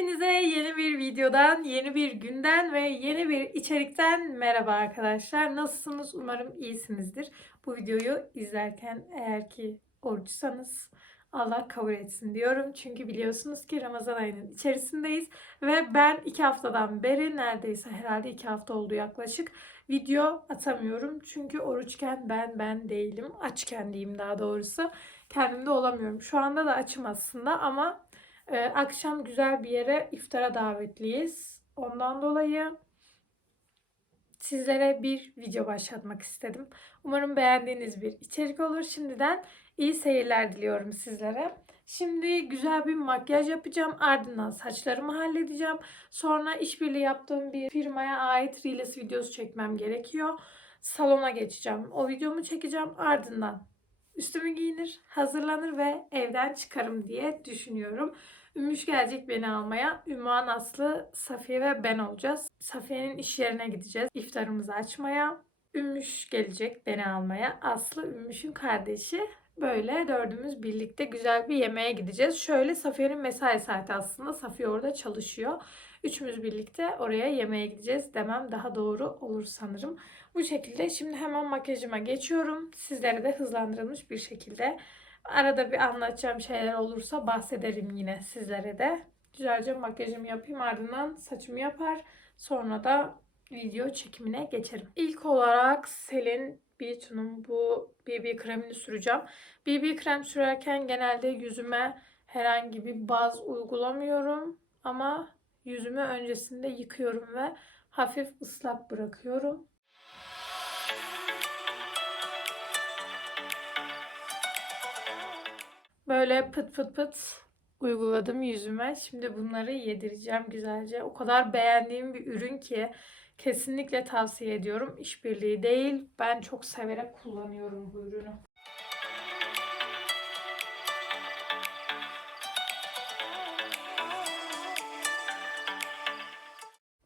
Hepinize yeni bir videodan, yeni bir günden ve yeni bir içerikten merhaba arkadaşlar. Nasılsınız? Umarım iyisinizdir. Bu videoyu izlerken eğer ki oruçsanız Allah kabul etsin diyorum. Çünkü biliyorsunuz ki Ramazan ayının içerisindeyiz. Ve ben iki haftadan beri neredeyse herhalde iki hafta oldu yaklaşık video atamıyorum. Çünkü oruçken ben ben değilim. Açken diyeyim daha doğrusu. Kendimde olamıyorum. Şu anda da açım aslında ama ee, akşam güzel bir yere iftara davetliyiz. Ondan dolayı sizlere bir video başlatmak istedim. Umarım beğendiğiniz bir içerik olur. Şimdiden iyi seyirler diliyorum sizlere. Şimdi güzel bir makyaj yapacağım. Ardından saçlarımı halledeceğim. Sonra işbirliği yaptığım bir firmaya ait Reels videosu çekmem gerekiyor. Salona geçeceğim. O videomu çekeceğim. Ardından üstümü giyinir, hazırlanır ve evden çıkarım diye düşünüyorum. Ümmüş gelecek beni almaya. Ümmühan Aslı, Safiye ve ben olacağız. Safiye'nin iş yerine gideceğiz. İftarımızı açmaya. Ümmüş gelecek beni almaya. Aslı Ümmüş'ün kardeşi. Böyle dördümüz birlikte güzel bir yemeğe gideceğiz. Şöyle Safiye'nin mesai saati aslında. Safiye orada çalışıyor. Üçümüz birlikte oraya yemeğe gideceğiz demem daha doğru olur sanırım. Bu şekilde şimdi hemen makyajıma geçiyorum. Sizlere de hızlandırılmış bir şekilde Arada bir anlatacağım şeyler olursa bahsederim yine sizlere de. Güzelce makyajımı yapayım ardından saçımı yapar. Sonra da video çekimine geçerim. İlk olarak Selin Beauty'nin bu BB kremini süreceğim. BB krem sürerken genelde yüzüme herhangi bir baz uygulamıyorum. Ama yüzümü öncesinde yıkıyorum ve hafif ıslak bırakıyorum. Böyle pıt pıt pıt uyguladım yüzüme. Şimdi bunları yedireceğim güzelce. O kadar beğendiğim bir ürün ki kesinlikle tavsiye ediyorum. İşbirliği değil. Ben çok severek kullanıyorum bu ürünü.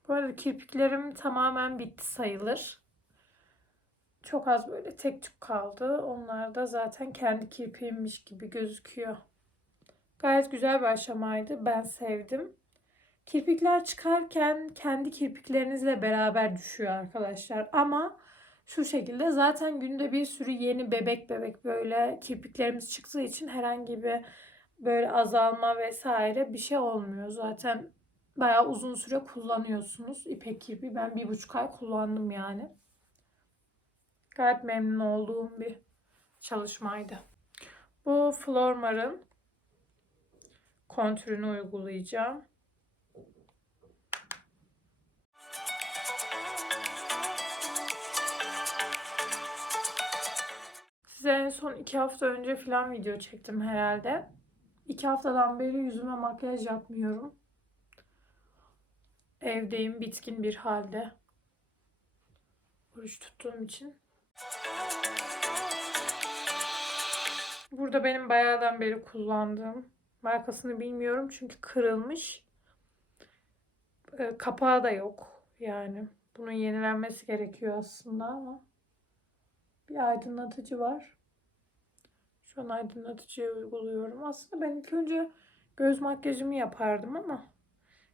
Bu arada kirpiklerim tamamen bitti sayılır. Çok az böyle tek tük kaldı. Onlar da zaten kendi kirpiğimmiş gibi gözüküyor. Gayet güzel bir aşamaydı. Ben sevdim. Kirpikler çıkarken kendi kirpiklerinizle beraber düşüyor arkadaşlar. Ama şu şekilde zaten günde bir sürü yeni bebek bebek böyle kirpiklerimiz çıktığı için herhangi bir böyle azalma vesaire bir şey olmuyor. Zaten bayağı uzun süre kullanıyorsunuz ipek kirpi. Ben bir buçuk ay kullandım yani. Gayet memnun olduğum bir çalışmaydı. Bu Flormar'ın kontürünü uygulayacağım. Size en son iki hafta önce falan video çektim herhalde. İki haftadan beri yüzüme makyaj yapmıyorum. Evdeyim bitkin bir halde. Oruç tuttuğum için. Burada benim bayağıdan beri kullandığım markasını bilmiyorum çünkü kırılmış. E, kapağı da yok yani. Bunun yenilenmesi gerekiyor aslında ama bir aydınlatıcı var. Şu an aydınlatıcıyı uyguluyorum. Aslında ben ilk önce göz makyajımı yapardım ama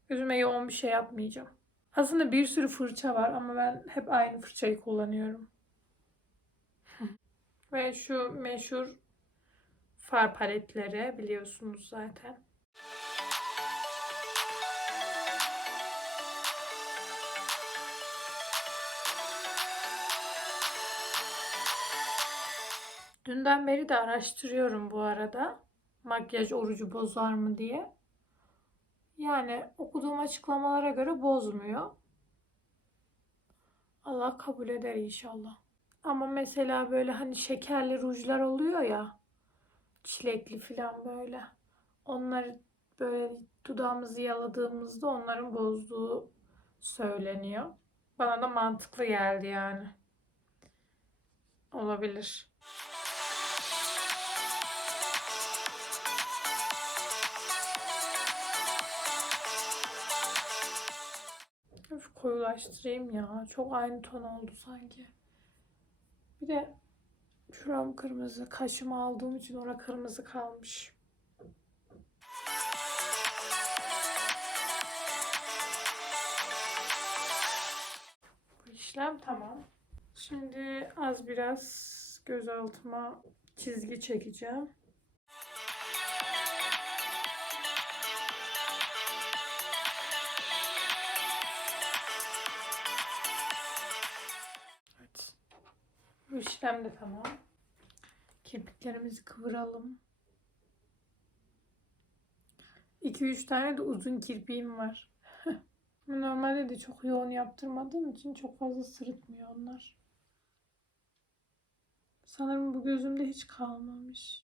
gözüme yoğun bir şey yapmayacağım. Aslında bir sürü fırça var ama ben hep aynı fırçayı kullanıyorum. Ve şu meşhur far paletleri biliyorsunuz zaten. Dünden beri de araştırıyorum bu arada. Makyaj orucu bozar mı diye. Yani okuduğum açıklamalara göre bozmuyor. Allah kabul eder inşallah. Ama mesela böyle hani şekerli rujlar oluyor ya. Çilekli falan böyle. Onları böyle dudağımızı yaladığımızda onların bozduğu söyleniyor. Bana da mantıklı geldi yani. Olabilir. Öf, koyulaştırayım ya. Çok aynı ton oldu sanki. Bir de şuram kırmızı. Kaşımı aldığım için ora kırmızı kalmış. Bu işlem tamam. Şimdi az biraz gözaltıma çizgi çekeceğim. İşlem de tamam. Kirpiklerimizi kıvıralım. 2-3 tane de uzun kirpiğim var. Normalde de çok yoğun yaptırmadığım için çok fazla sırıtmıyor onlar. Sanırım bu gözümde hiç kalmamış.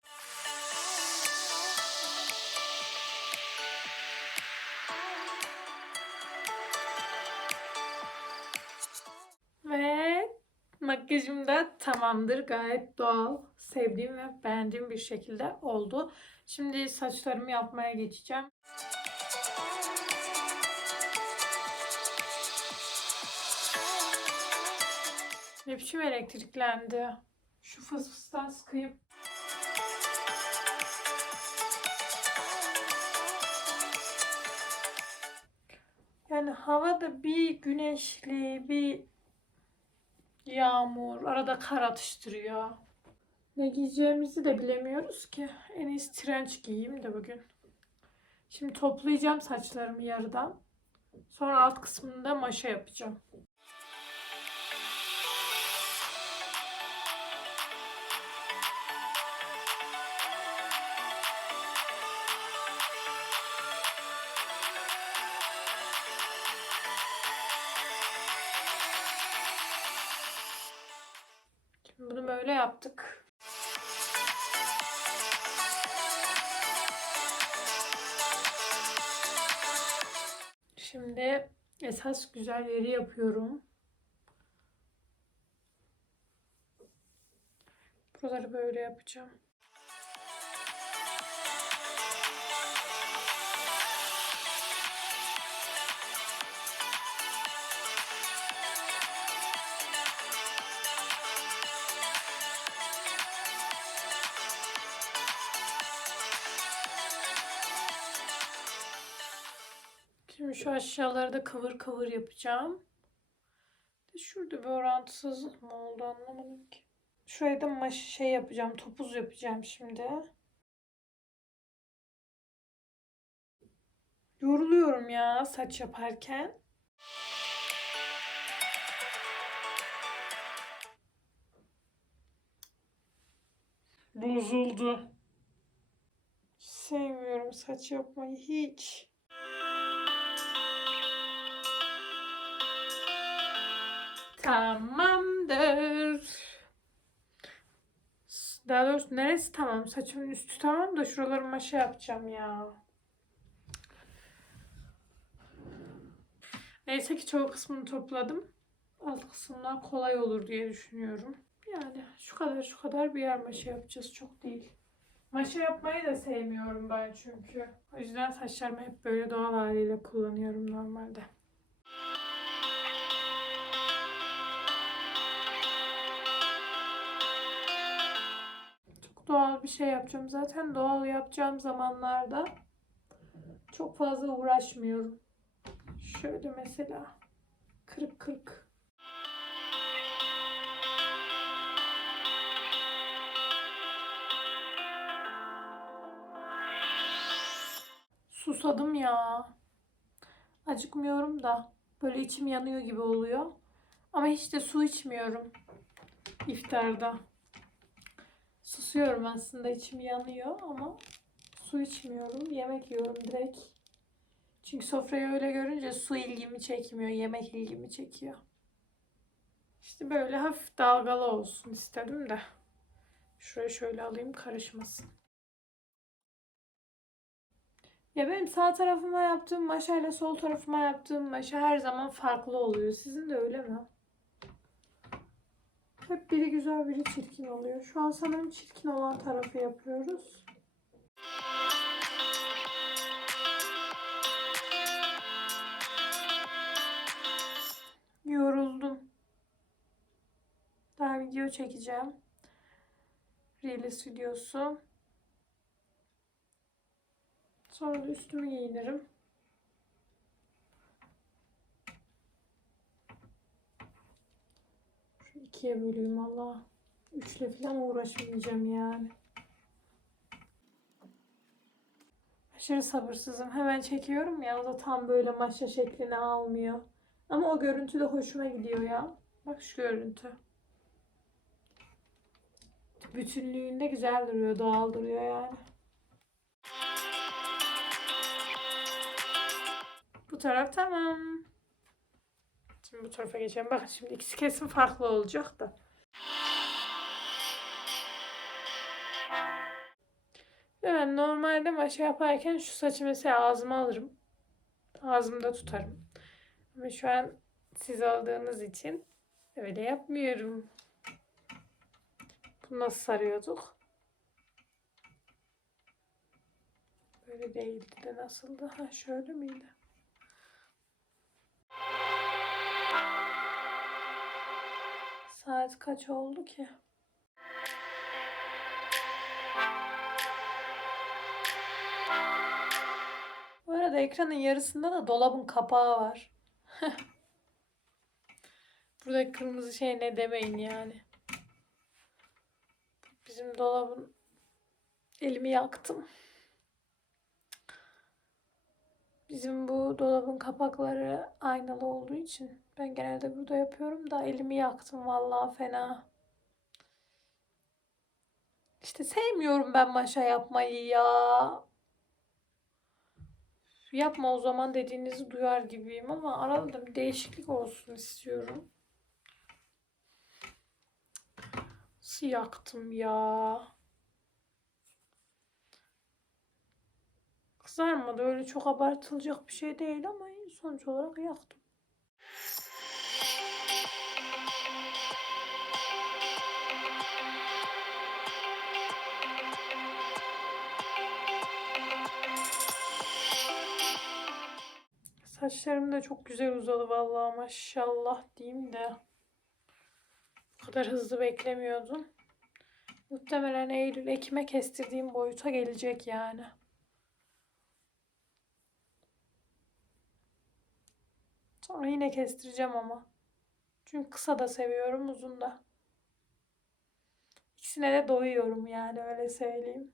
Makyajım da tamamdır. Gayet doğal, sevdiğim ve beğendiğim bir şekilde oldu. Şimdi saçlarımı yapmaya geçeceğim. Biçim elektriklendi. Şu fıs fıstan sıkayım. Yani hava da bir güneşli, bir yağmur, arada kar atıştırıyor. Ne giyeceğimizi de bilemiyoruz ki. En iyisi trenç giyeyim de bugün. Şimdi toplayacağım saçlarımı yarıdan. Sonra alt kısmında maşa yapacağım. Yaptık. Şimdi esas güzel yeri yapıyorum. Buraları böyle yapacağım. Şu aşağıları da kıvır kıvır yapacağım. Şurada bir orantısızlık mı oldu anlamadım ki. Şuraya da maş şey yapacağım, topuz yapacağım şimdi. Yoruluyorum ya saç yaparken. Bozuldu. Sevmiyorum saç yapmayı hiç. Tamamdır. Daha doğrusu neresi tamam? Saçımın üstü tamam da şuralarıma şey yapacağım ya. Neyse ki çoğu kısmını topladım. Alt kısımlar kolay olur diye düşünüyorum. Yani şu kadar şu kadar bir yer maşa yapacağız. Çok değil. Maşa yapmayı da sevmiyorum ben çünkü. O yüzden saçlarımı hep böyle doğal haliyle kullanıyorum normalde. Doğal bir şey yapacağım. Zaten doğal yapacağım zamanlarda çok fazla uğraşmıyorum. Şöyle mesela kırık kırık. Susadım ya. Acıkmıyorum da böyle içim yanıyor gibi oluyor. Ama hiç de su içmiyorum iftarda. Susuyorum aslında içim yanıyor ama su içmiyorum. Yemek yiyorum direkt. Çünkü sofrayı öyle görünce su ilgimi çekmiyor. Yemek ilgimi çekiyor. İşte böyle hafif dalgalı olsun istedim de. Şurayı şöyle alayım karışmasın. Ya benim sağ tarafıma yaptığım maşa ile sol tarafıma yaptığım maşa her zaman farklı oluyor. Sizin de öyle mi? Hep biri güzel biri çirkin oluyor. Şu an sanırım çirkin olan tarafı yapıyoruz. Yoruldum. Daha video çekeceğim. Reels videosu. Sonra da üstümü giyinirim. İkiye böleyim Allah. Üçle falan uğraşmayacağım yani. Aşırı sabırsızım. Hemen çekiyorum ya. O da tam böyle maşa şeklini almıyor. Ama o görüntü de hoşuma gidiyor ya. Bak şu görüntü. Bütünlüğünde güzel duruyor. Doğal duruyor yani. Bu taraf tamam. Şimdi bu tarafa geçelim. Bakın şimdi ikisi kesin farklı olacak da. Ben normalde maşa yaparken şu saçı mesela ağzıma alırım. Ağzımda tutarım. Ama şu an siz aldığınız için öyle yapmıyorum. Bunu nasıl sarıyorduk? Böyle değildi de nasıldı? Ha şöyle miydi? Saat kaç oldu ki? Bu arada ekranın yarısında da dolabın kapağı var. Buradaki kırmızı şey ne demeyin yani. Bizim dolabın elimi yaktım. Bizim bu dolabın kapakları aynalı olduğu için ben genelde burada yapıyorum da elimi yaktım vallahi fena. İşte sevmiyorum ben maşa yapmayı ya. Yapma o zaman dediğinizi duyar gibiyim ama arada da bir değişiklik olsun istiyorum. Nasıl yaktım ya? Kızarmadı öyle çok abartılacak bir şey değil ama sonuç olarak yaktım. Saçlarım da çok güzel uzadı vallahi maşallah diyeyim de. Bu kadar hızlı beklemiyordum. Muhtemelen Eylül Ekim'e kestirdiğim boyuta gelecek yani. Sonra yine kestireceğim ama. Çünkü kısa da seviyorum, uzun da. İkisine de doyuyorum yani öyle söyleyeyim.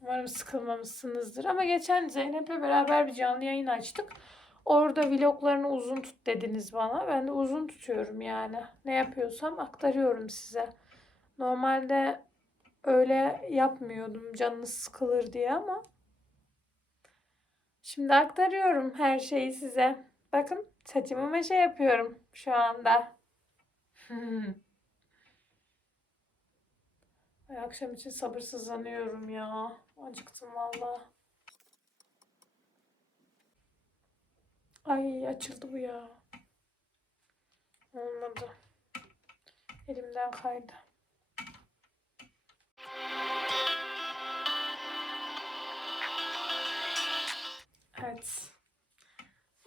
Umarım sıkılmamışsınızdır. Ama geçen Zeynep'le beraber bir canlı yayın açtık. Orada vloglarını uzun tut dediniz bana. Ben de uzun tutuyorum yani. Ne yapıyorsam aktarıyorum size. Normalde öyle yapmıyordum canınız sıkılır diye ama şimdi aktarıyorum her şeyi size. Bakın saçımı meşe yapıyorum şu anda. Ay, akşam için sabırsızlanıyorum ya. Acıktım valla. Ay açıldı bu ya. Olmadı. Elimden kaydı.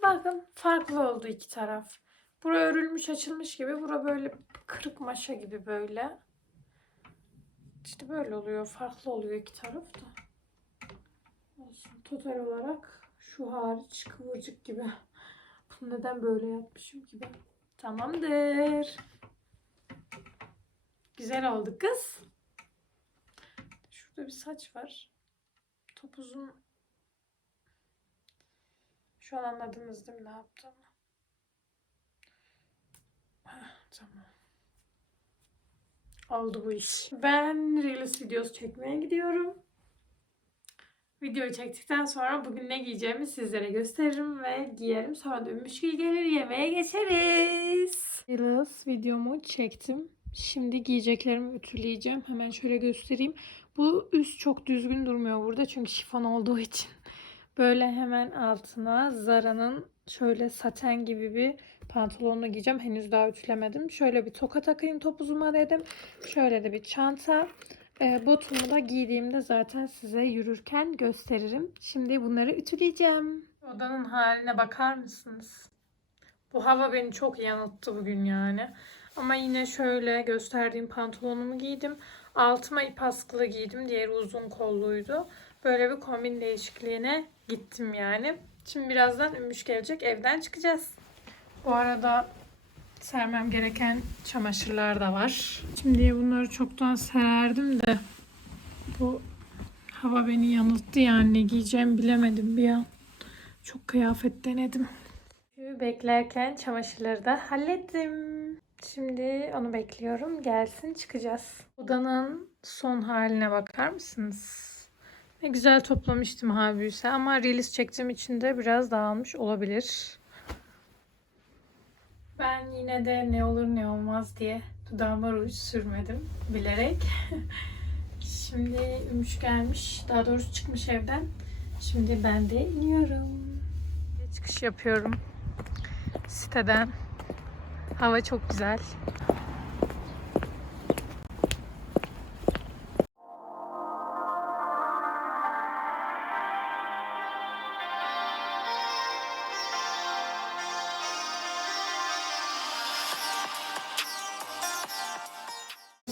Bakın farklı oldu iki taraf. Bura örülmüş açılmış gibi. Bura böyle kırık maşa gibi böyle. İşte böyle oluyor. Farklı oluyor iki taraf da. Olsun. Total olarak şu hariç kıvırcık gibi. Bunu neden böyle yapmışım ki ben? Tamamdır. Güzel oldu kız. Şurada bir saç var. Topuzun şu an anladınız değil mi ne yaptığımı? Heh, tamam. Oldu bu iş. Ben Reels videosu çekmeye gidiyorum. Videoyu çektikten sonra bugün ne giyeceğimi sizlere gösteririm ve giyerim. Sonra da Ümmüşgül gelir yemeğe geçeriz. Reels videomu çektim. Şimdi giyeceklerimi ütüleyeceğim. Hemen şöyle göstereyim. Bu üst çok düzgün durmuyor burada çünkü şifon olduğu için. Böyle hemen altına Zara'nın şöyle saten gibi bir pantolonunu giyeceğim. Henüz daha ütülemedim. Şöyle bir toka takayım topuzuma dedim. Şöyle de bir çanta. E, botumu da giydiğimde zaten size yürürken gösteririm. Şimdi bunları ütüleyeceğim. Odanın haline bakar mısınız? Bu hava beni çok yanılttı bugün yani. Ama yine şöyle gösterdiğim pantolonumu giydim. Altıma ip askılı giydim. Diğeri uzun kolluydu. Böyle bir kombin değişikliğine gittim yani. Şimdi birazdan Ümmüş gelecek. Evden çıkacağız. Bu arada sermem gereken çamaşırlar da var. Şimdi bunları çoktan sererdim de bu hava beni yanılttı yani ne giyeceğimi bilemedim bir an. Çok kıyafet denedim. Beklerken çamaşırları da hallettim. Şimdi onu bekliyorum. Gelsin çıkacağız. Odanın son haline bakar mısınız? Ne güzel toplamıştım Habüse ama reels çektiğim için de biraz dağılmış olabilir. Ben yine de ne olur ne olmaz diye dudağıma ruj sürmedim bilerek. Şimdi Ümüş gelmiş. Daha doğrusu çıkmış evden. Şimdi ben de iniyorum. Çıkış yapıyorum siteden. Hava çok güzel.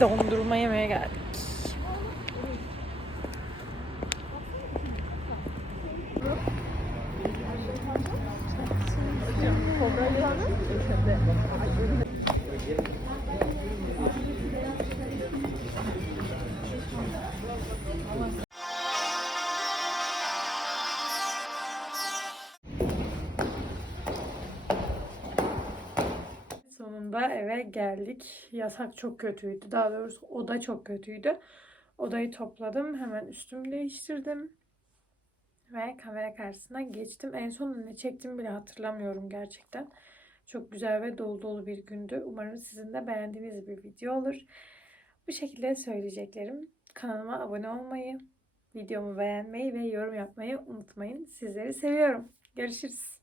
Dondurma yemeye geldik. Geldik. Yasak çok kötüydü. Daha doğrusu oda çok kötüydü. Odayı topladım. Hemen üstümü değiştirdim. ve kamera karşısına geçtim. En son ne çektiğimi bile hatırlamıyorum gerçekten. Çok güzel ve dolu dolu bir gündü. Umarım sizin de beğendiğiniz bir video olur. Bu şekilde söyleyeceklerim. Kanalıma abone olmayı, videomu beğenmeyi ve yorum yapmayı unutmayın. Sizleri seviyorum. Görüşürüz.